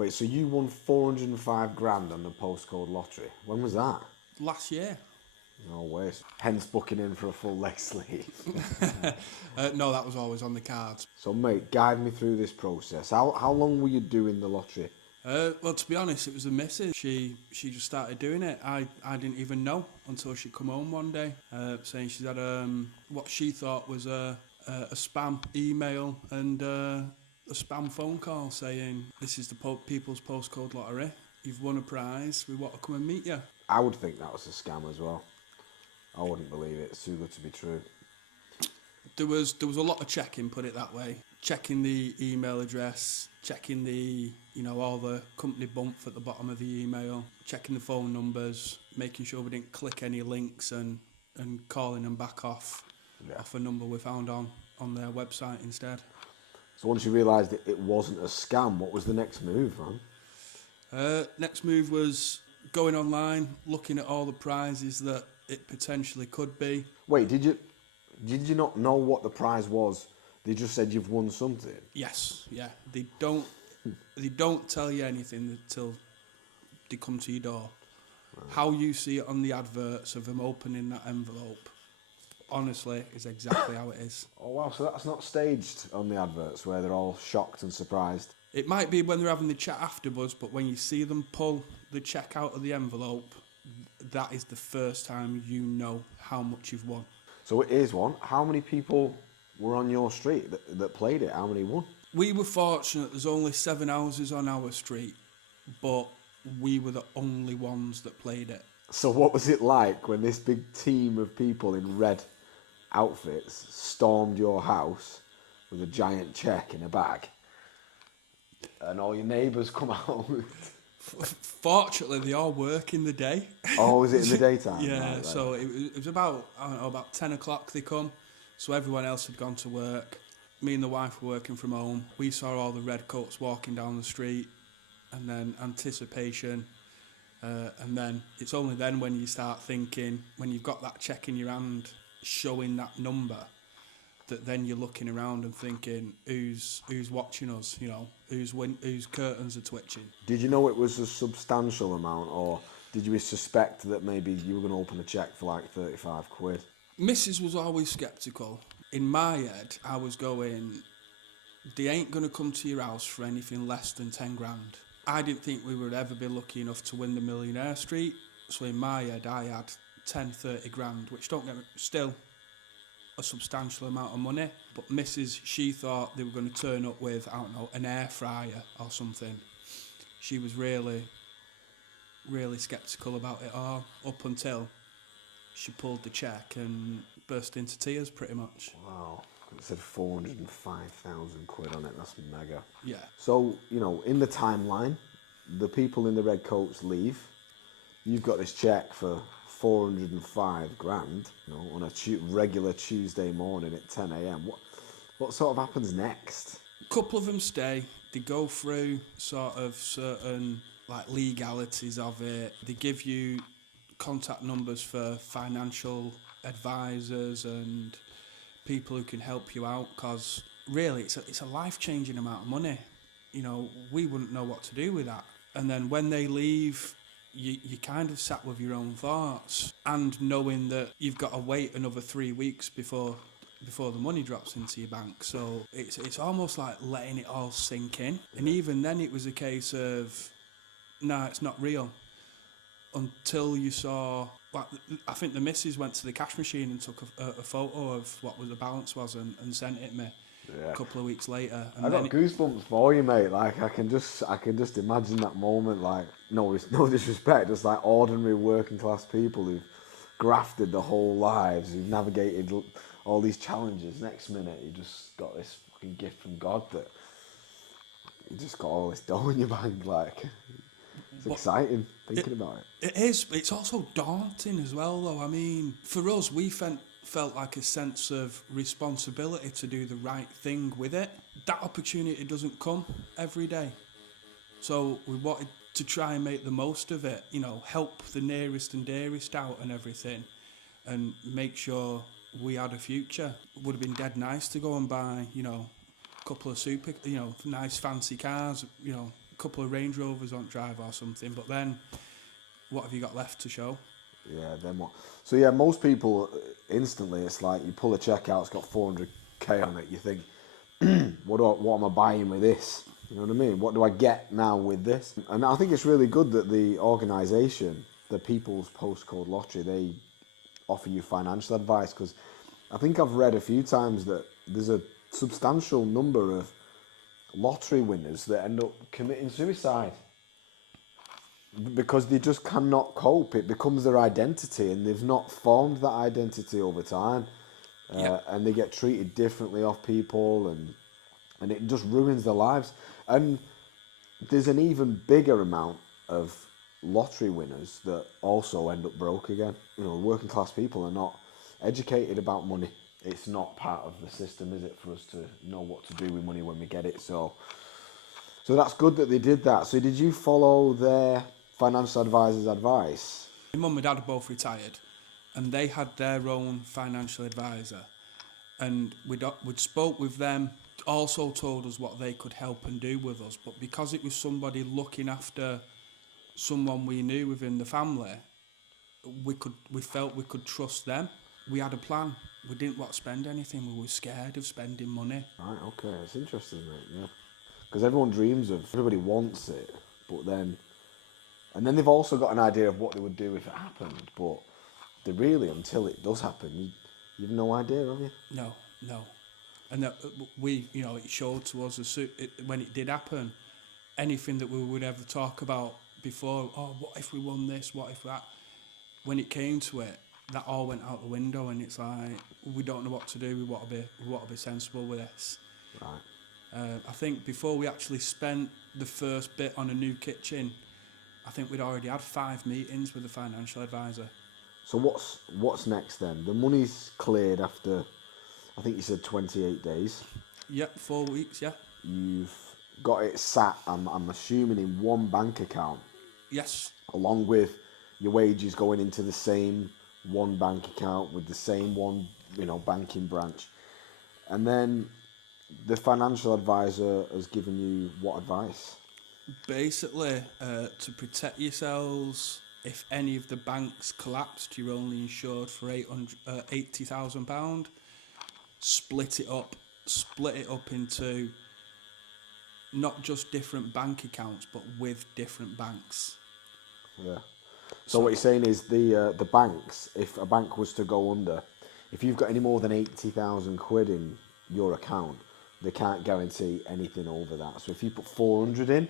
Wait, so you won 405 grand on the Postcode Lottery. When was that? Last year. No way. Hence booking in for a full leg sleeve. No, that was always on the cards. So, mate, guide me through this process. How long were you doing the lottery? Well, to be honest, it was the missus. She just started doing it. I didn't even know until she come home one day, saying she's had what she thought was a spam email and a spam phone call saying, "This is the People's Postcode Lottery. You've won a prize. We want to come and meet you." I would think that was a scam as well. I wouldn't believe it. It's too good to be true. There was a lot of checking, put it that way. Checking the email address, checking the, all the company bump at the bottom of the email, checking the phone numbers, making sure we didn't click any links and calling them back off a number we found on their website instead. So once you realised it wasn't a scam, what was the next move, man? Next move was going online, looking at all the prizes that it potentially could be. Wait, did you not know what the prize was? They just said you've won something? Yes, yeah. They don't tell you anything until they come to your door. Right. How you see it on the adverts of them opening that envelope, honestly, is exactly how it is. Oh wow, so that's not staged on the adverts where they're all shocked and surprised? It might be when they're having the chat afterwards, but when you see them pull the cheque out of the envelope, that is the first time you know how much you've won. So it is one. How many people were on your street that played it? How many won? We were fortunate. There's only 7 houses on our street, but we were the only ones that played it. So what was it like when this big team of people in red outfits stormed your house with a giant cheque in a bag and all your neighbours come out? Fortunately, they all work in the day. Oh, is it in the daytime? Yeah, right. So it was about 10 o'clock they come, so everyone else had gone to work. Me and the wife were working from home. We saw all the red coats walking down the street, and then anticipation, and then it's only then when you start thinking, when you've got that cheque in your hand showing that number, that then you're looking around and thinking, who's watching us, whose curtains are twitching. Did you know it was a substantial amount, or did you suspect that maybe you were going to open a cheque for like 35 quid? Mrs. was always sceptical. In my head, I was going, they ain't going to come to your house for anything less than 10 grand. I didn't think we would ever be lucky enough to win the Millionaire Street, so in my head I had 10, 30 grand, which don't get me, still a substantial amount of money, but Mrs. she thought they were going to turn up with, I don't know, an air fryer or something. She was really, really sceptical about it all, up until she pulled the cheque and burst into tears pretty much. Wow, it said 405,000 quid on it, that's mega. Yeah. So, in the timeline, the people in the red coats leave, you've got this cheque for 405 grand, on a regular Tuesday morning at 10 a.m. What sort of happens next? A couple of them stay. They go through sort of certain legalities of it. They give you contact numbers for financial advisors and people who can help you out, because really it's a life-changing amount of money. We wouldn't know what to do with that. And then when they leave, you kind of sat with your own thoughts and knowing that you've got to wait another 3 weeks before the money drops into your bank. So it's almost like letting it all sink in. And even then it was a case of, no, it's not real. Until you saw, I think the missus went to the cash machine and took a photo of what the balance was and sent it me. Yeah. A couple of weeks later, and I got goosebumps for you, mate. Like I can just imagine that moment. Like no disrespect, just like ordinary working class people who've grafted their whole lives, who've navigated all these challenges. Next minute, you just got this fucking gift from God that you just got all this dough in your bank. Like it's exciting thinking about it. It is. It's also daunting as well, though. I mean, for us, we felt like a sense of responsibility to do the right thing with it. That opportunity doesn't come every day. So we wanted to try and make the most of it, help the nearest and dearest out and everything, and make sure we had a future. It would have been dead nice to go and buy, a couple of nice fancy cars, a couple of Range Rovers on drive or something, but then what have you got left to show? Yeah, then what? So yeah, most people instantly, it's like you pull a cheque out, it's got 400k on it. You think, what am I buying with this? You know what I mean? What do I get now with this? And I think it's really good that the organisation, the People's Postcode Lottery, they offer you financial advice, because I think I've read a few times that there's a substantial number of lottery winners that end up committing suicide because they just cannot cope. It becomes their identity, and they've not formed that identity over time. And they get treated differently off people, and it just ruins their lives. And there's an even bigger amount of lottery winners that also end up broke again. You know, working class people are not educated about money. It's not part of the system, is it, for us to know what to do with money when we get it? So that's good that they did that. So did you follow their financial advisor's advice? My mum and dad are both retired, and they had their own financial advisor, and we'd spoke with them, also told us what they could help and do with us, but because it was somebody looking after someone we knew within the family, we felt we could trust them. We had a plan. We didn't want to spend anything. We were scared of spending money. Right, okay, it's interesting, mate, yeah. Because everybody wants it, but then they've also got an idea of what they would do if it happened, but they really, until it does happen, you've no idea, have you? No. And that it showed to us when it did happen, anything that we would ever talk about before, what if we won this, what if that, when it came to it, that all went out the window, and it's like, we don't know what to do, we want to be sensible with this. Right. I think before we actually spent the first bit on a new kitchen, I think we'd already had 5 meetings with the financial advisor. So what's next then? The money's cleared after, I think you said 28 days. Yep, 4 weeks, yeah. You've got it sat, I'm assuming, in one bank account. Yes. Along with your wages going into the same one bank account with the same one, banking branch. And then the financial advisor has given you what advice? Basically, to protect yourselves, if any of the banks collapsed, you're only insured for £80,000. Split it up into not just different bank accounts, but with different banks. Yeah. So what you're saying is the banks, if a bank was to go under, if you've got any more than 80,000 quid in your account, they can't guarantee anything over that. So if you put 400 in,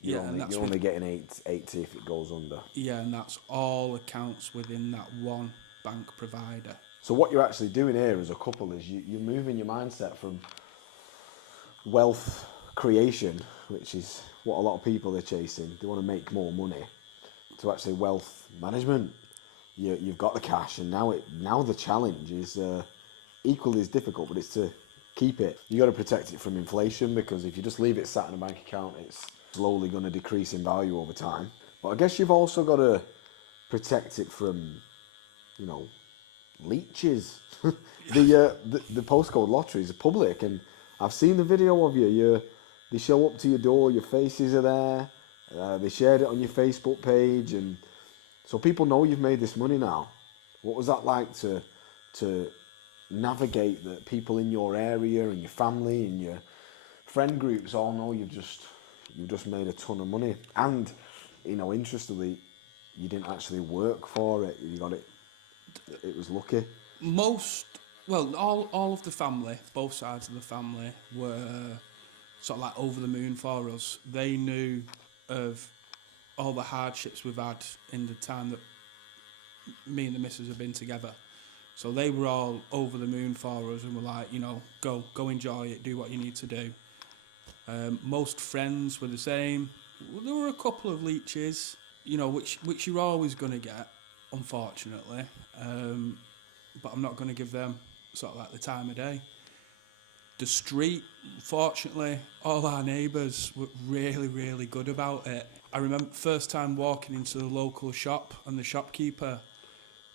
you're only getting 80 if it goes under. Yeah, and that's all accounts within that one bank provider. So what you're actually doing here as a couple is you're moving your mindset from wealth creation, which is what a lot of people are chasing. They want to make more money, to actually wealth management. You've got the cash, and now the challenge is equally as difficult, but it's to keep it. You got to protect it from inflation, because if you just leave it sat in a bank account, it's slowly going to decrease in value over time. But I guess you've also got to protect it from, leeches. The Postcode Lottery is public, and I've seen the video of you. They show up to your door, your faces are there. They shared it on your Facebook page, and so people know you've made this money now. What was that like to navigate that people in your area and your family and your friend groups all know you've just made a ton of money? And interestingly, you didn't actually work for it. You got it. It was lucky. All of the family, both sides of the family, were sort of like over the moon for us. They knew of all the hardships we've had in the time that me and the missus have been together. So they were all over the moon for us, and were like, go enjoy it, do what you need to do. Most friends were the same. There were a couple of leeches, which you're always going to get, unfortunately. But I'm not going to give them sort of like the time of day. The street, fortunately, all our neighbours were really, really good about it. I remember first time walking into the local shop and the shopkeeper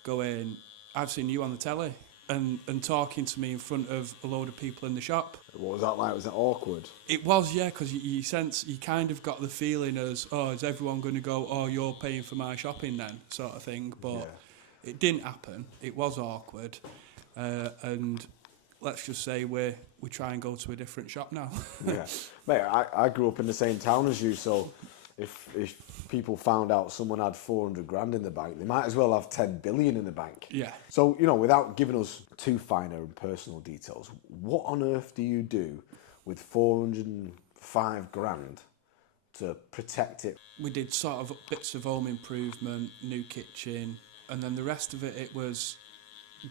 going, "I've seen you on the telly." and talking to me in front of a load of people in the shop. What was that like? Was it awkward? It was, yeah, because you kind of got the feeling as, oh, is everyone going to go, oh, you're paying for my shopping then, sort of thing. But it didn't happen. It was awkward. And let's just say we try and go to a different shop now. Yeah. Mate, I grew up in the same town as you, so if people found out someone had 400 grand in the bank, they might as well have 10 billion in the bank. Yeah. So, without giving us too finer and personal details, what on earth do you do with 405 grand to protect it? We did sort of bits of home improvement, new kitchen, and then the rest of it was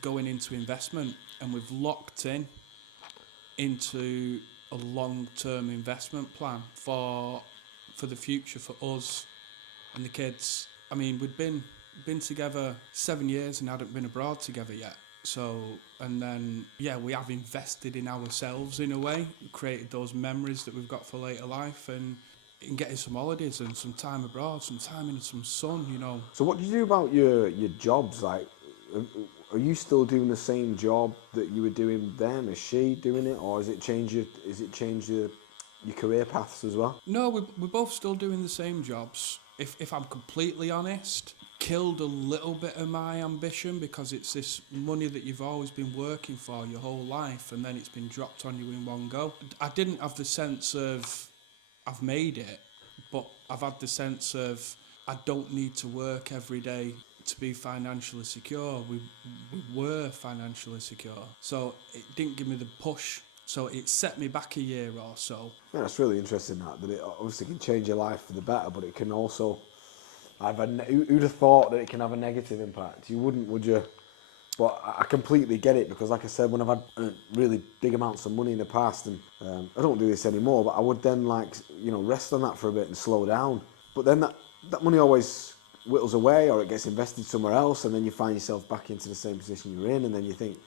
going into investment, and we've locked into a long-term investment plan for the future for us and the kids. I mean, we'd been together 7 years and hadn't been abroad together yet. So, and then, yeah, we have invested in ourselves in a way, created those memories that we've got for later life, and in getting some holidays and some time abroad, some time in some sun, So what do you do about your jobs? Like, are you still doing the same job that you were doing then? Is she doing it, or has it changed your career paths as well? No, we're both still doing the same jobs. If I'm completely honest, killed a little bit of my ambition, because it's this money that you've always been working for your whole life, and then it's been dropped on you in one go. I didn't have the sense of I've made it, but I've had the sense of I don't need to work every day to be financially secure. We were financially secure, so it didn't give me the push. So it set me back a year or so. Yeah, that's really interesting. That it obviously can change your life for the better, but it can also who'd have thought that it can have a negative impact? You wouldn't, would you? But I completely get it, because, like I said, when I've had really big amounts of money in the past, and I don't do this anymore, but I would then rest on that for a bit and slow down. But then that money always whittles away, or it gets invested somewhere else, and then you find yourself back into the same position you're in, and then you think,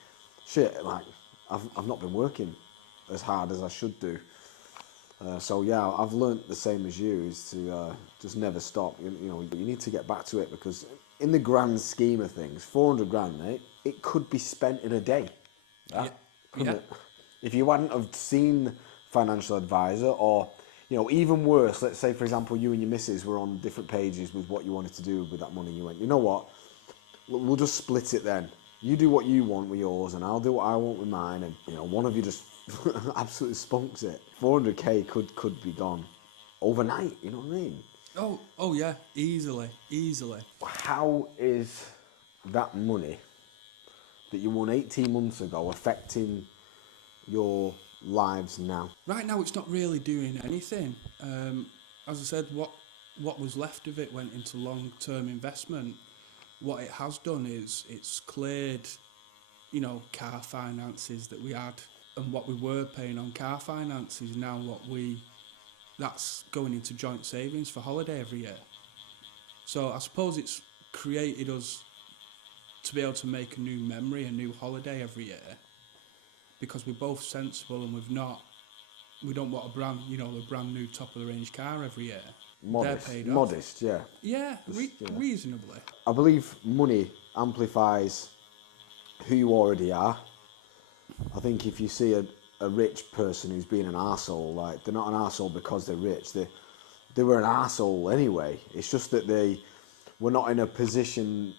shit, like I've not been working as hard as I should do. So yeah, I've learnt the same as you, is to just never stop. You need to get back to it, because in the grand scheme of things, 400 grand, mate, it could be spent in a day. Yeah. It? If you hadn't have seen financial advisor, or even worse, let's say, for example, you and your missus were on different pages with what you wanted to do with that money. You went, you know what, we'll just split it then. You do what you want with yours, and I'll do what I want with mine, and one of you just absolutely spunks it. 400k could be gone overnight. You know what I mean? Oh yeah, easily. How is that money that you won 18 months ago affecting your lives now? Right now, it's not really doing anything. As I said, what was left of it went into long-term investment. What it has done is it's cleared, car finances that we had, and what we were paying on car finance is now that's going into joint savings for holiday every year. So I suppose it's created us to be able to make a new memory, a new holiday every year, because we're both sensible, and we don't want a brand new top of the range car every year. Modest, yeah. Yeah, reasonably. I believe money amplifies who you already are. I think if you see a rich person who's being an arsehole, like, they're not an arsehole because they're rich. They were an arsehole anyway. It's just that they were not in a position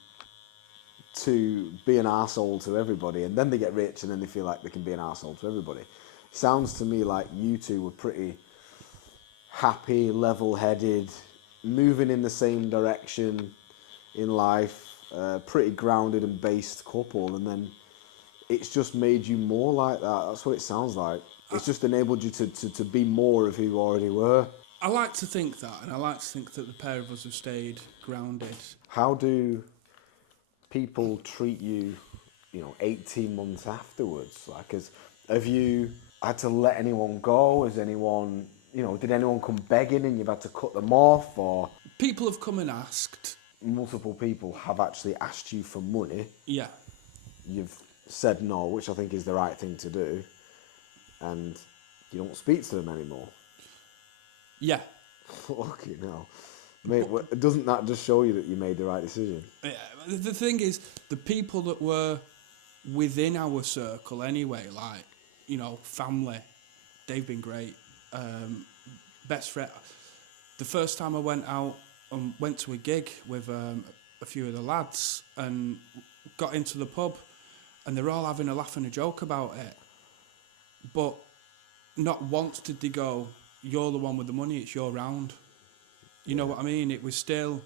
to be an arsehole to everybody, and then they get rich, and then they feel like they can be an arsehole to everybody. Sounds to me like you two were pretty happy, level-headed, moving in the same direction in life, pretty grounded and based couple, and then it's just made you more like that. That's what it sounds like. It's just enabled you to be more of who you already were. I like to think that, and I like to think that the pair of us have stayed grounded. How do people treat you, 18 months afterwards? Like, have you had to let anyone go? Has anyone, did anyone come begging and you've had to cut them off? Or people have come and asked. Multiple people have actually asked you for money. Yeah. You've said no, which I think is the right thing to do, and you don't speak to them anymore. Yeah. Fucking hell. Mate, doesn't that just show you that you made the right decision? Yeah, the thing is, the people that were within our circle anyway, like, you know, family, they've been great. Best friend, the first time I went out and went to a gig with a few of the lads and got into the pub, and they're all having a laugh and a joke about it, but not once did they go, "You're the one with the money, it's your round." You know what I mean? It was still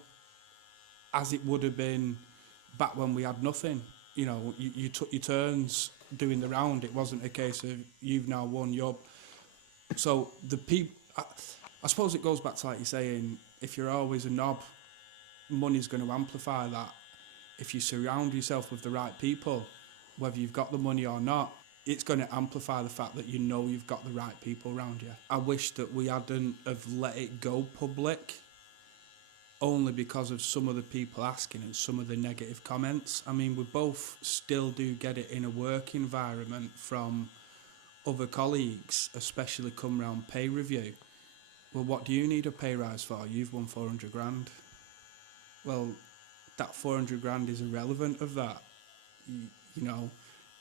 as it would have been back when we had nothing. You know, you took your turns doing the round. It wasn't a case of you've now won your. So the people, I suppose it goes back to, like you're saying, if you're always a knob, money's going to amplify that. If you surround yourself with the right people, whether you've got the money or not, it's going to amplify the fact that you know you've got the right people around you. I wish that we hadn't have let it go public, only because of some of the people asking and some of the negative comments. I mean, we both still do get it in a work environment from other colleagues, especially come round pay review. Well, what do you need a pay rise for? You've won 400 grand. Well, that 400 grand is irrelevant of that. You know,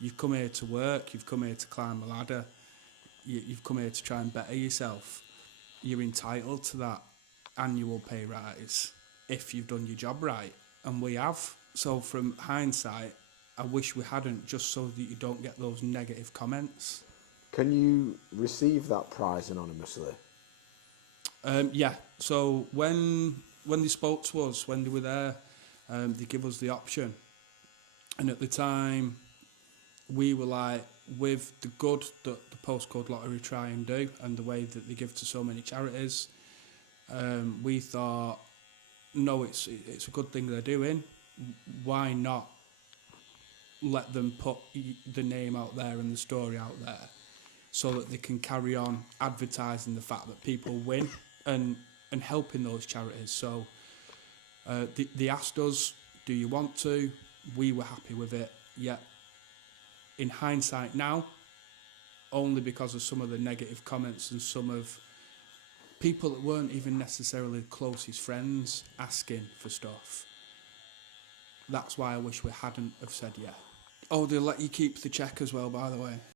you've come here to work, you've come here to climb a ladder, you've come here to try and better yourself. You're entitled to that annual pay rise if you've done your job right, and we have. So from hindsight, I wish we hadn't, just so that you don't get those negative comments. Can you receive that prize anonymously? Yeah, so when they spoke to us, when they were there, they give us the option, and at the time we were like, with the good that the Postcode Lottery try and do and the way that they give to so many charities, we thought, no, it's a good thing they're doing. Why not let them put the name out there and the story out there, so that they can carry on advertising the fact that people win and helping those charities. So they asked us, do you want to? We were happy with it. Yet in hindsight now, only because of some of the negative comments and some of people that weren't even necessarily closest friends asking for stuff, that's why I wish we hadn't have said yeah. Oh, they'll let you keep the cheque as well, by the way.